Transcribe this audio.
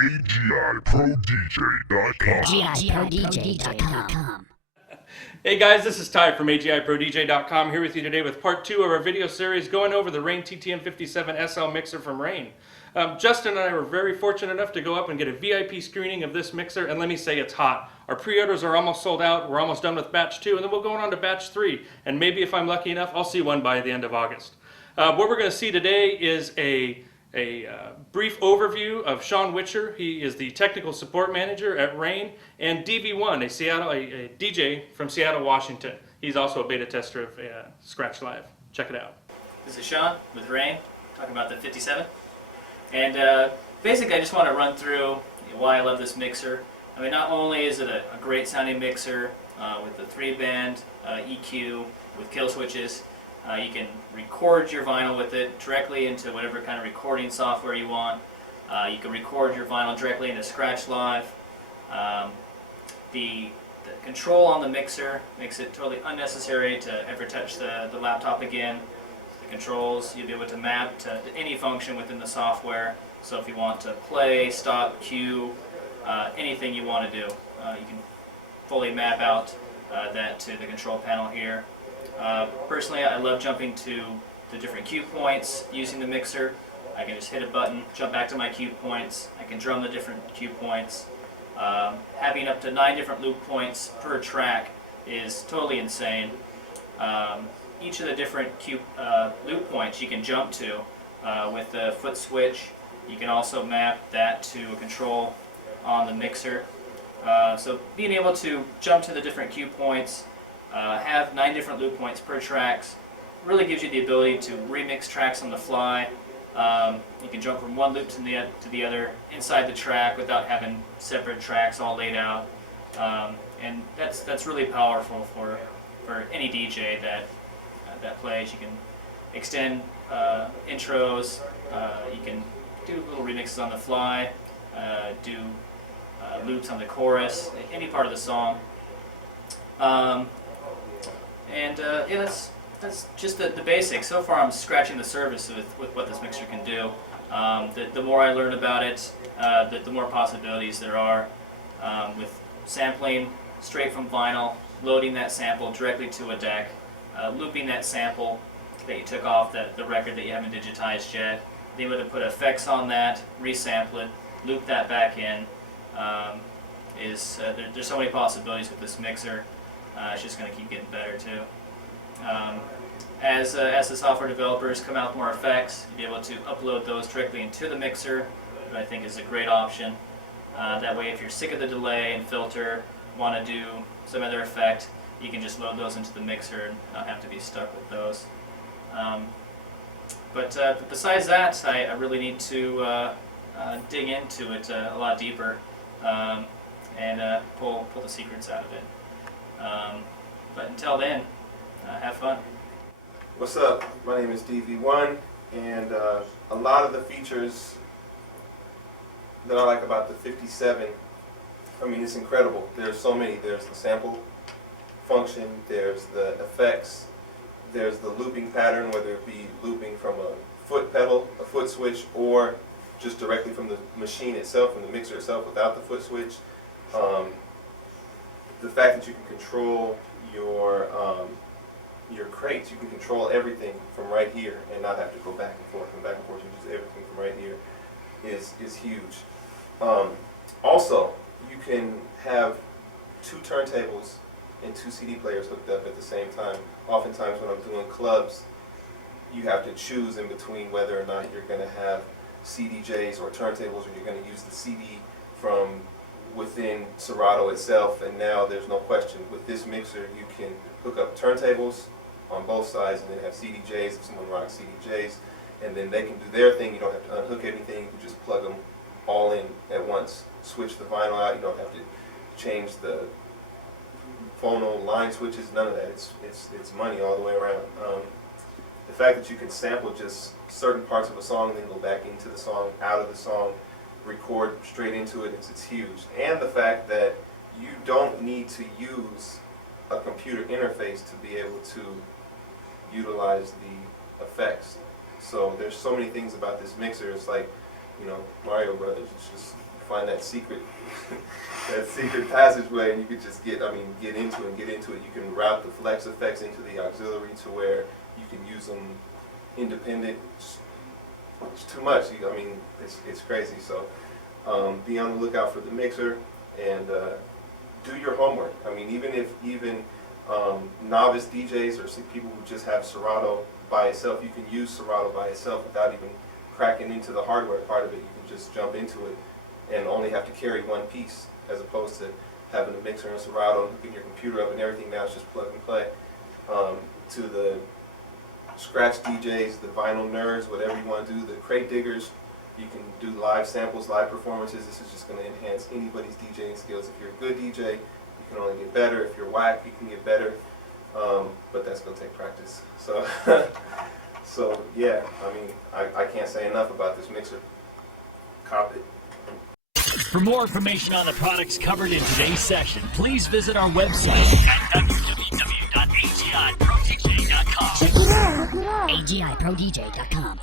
agiprodj.com. Hey guys, this is Ty from agiprodj.com here with you today with part 2 of our video series going over the Rane TTM 57 SL mixer from Rane. Justin and I were very fortunate enough to go up and get a VIP screening of this mixer, and let me say it's hot. Our pre-orders are almost sold out, we're almost done with batch 2, and then we'll go on to batch 3, and maybe if I'm lucky enough, I'll see one by the end of August. What we're going to see today is a brief overview of Sean Witcher. He is the technical support manager at Rane, and DV1, a DJ from Seattle, Washington. He's also a beta tester of Scratch Live. Check it out. This is Sean with Rane, talking about the 57. And basically I just want to run through why I love this mixer. I mean, not only is it a great sounding mixer with the 3-band EQ with kill switches, you can record your vinyl with it directly into whatever kind of recording software you want. You can record your vinyl directly into Scratch Live. The control on the mixer makes it totally unnecessary to ever touch the laptop again. The controls, you'll be able to map to any function within the software. So if you want to play, stop, cue, anything you want to do, you can fully map out that to the control panel here. Personally, I love jumping to the different cue points using the mixer. I can just hit a button, jump back to my cue points. I can drum the different cue points. Having up to 9 different loop points per track is totally insane. Each of the different loop points you can jump to with the foot switch. You can also map that to a control on the mixer. So being able to jump to the different cue points, have 9 different loop points per tracks, really gives you the ability to remix tracks on the fly. You can jump from one loop to the other inside the track without having separate tracks all laid out, and that's really powerful for any DJ that plays. You can extend intros. You can do little remixes on the fly, do loops on the chorus, any part of the song. Yeah, that's just the basics. So far I'm scratching the surface with what this mixer can do. The more I learn about it, the more possibilities there are with sampling straight from vinyl, loading that sample directly to a deck, looping that sample that you took off the record that you haven't digitized yet, being able to put effects on that, resample it, loop that back in. There's so many possibilities with this mixer. It's just going to keep getting better too. As the software developers come out with more effects, you'll be able to upload those directly into the mixer, which I think is a great option. That way if you're sick of the delay and filter, want to do some other effect, you can just load those into the mixer and not have to be stuck with those. But besides that, I really need to dig into it a lot deeper and pull the secrets out of it. But until then, have fun. What's up? My name is DV1, and a lot of the features that I like about the 57, I mean, it's incredible. There's so many. There's the sample function, there's the effects, there's the looping pattern, whether it be looping from a foot pedal, a foot switch, or just directly from the machine itself, from the mixer itself without the foot switch. The fact that you can control your crates, you can control everything from right here and not have to go back and forth and back and forth. You use everything from right here is huge. Also, you can have 2 turntables and 2 CD players hooked up at the same time. Oftentimes when I'm doing clubs, you have to choose in between whether or not you're going to have CDJs or turntables, or you're going to use the CD from within Serato itself. And now there's no question, with this mixer you can hook up turntables on both sides and then have CDJs if someone rocks CDJs, and then they can do their thing. You don't have to unhook anything, you can just plug them all in at once. Switch the vinyl out, you don't have to change the phono line switches, none of that. It's money all the way around. The fact that you can sample just certain parts of a song and then go back into the song, out of the song, record straight into it, it's huge. And the fact that you don't need to use a computer interface to be able to utilize the effects. So there's so many things about this mixer. It's like, you know, Mario Brothers. It's just find that secret that secret passageway, and you could just get into it. You can route the flex effects into the auxiliary to where you can use them independent. It's too much. It's crazy. So be on the lookout for the mixer, and do your homework. Even novice DJs or people who just have Serato by itself, you can use Serato by itself without even cracking into the hardware part of it. You can just jump into it and only have to carry one piece, as opposed to having a mixer and Serato and hooking your computer up and everything. Now it's just plug and play. To the scratch DJs, the vinyl nerds, whatever you want to do, the crate diggers, you can do live samples, live performances. This is just going to enhance anybody's DJing skills. If you're a good DJ, you can only get better. If you're whack, you can get better. But that's going to take practice. So, so yeah, I can't say enough about this mixer. Cop it. For more information on the products covered in today's session, please visit our website at www.agiprodj.com. agiprodj.com.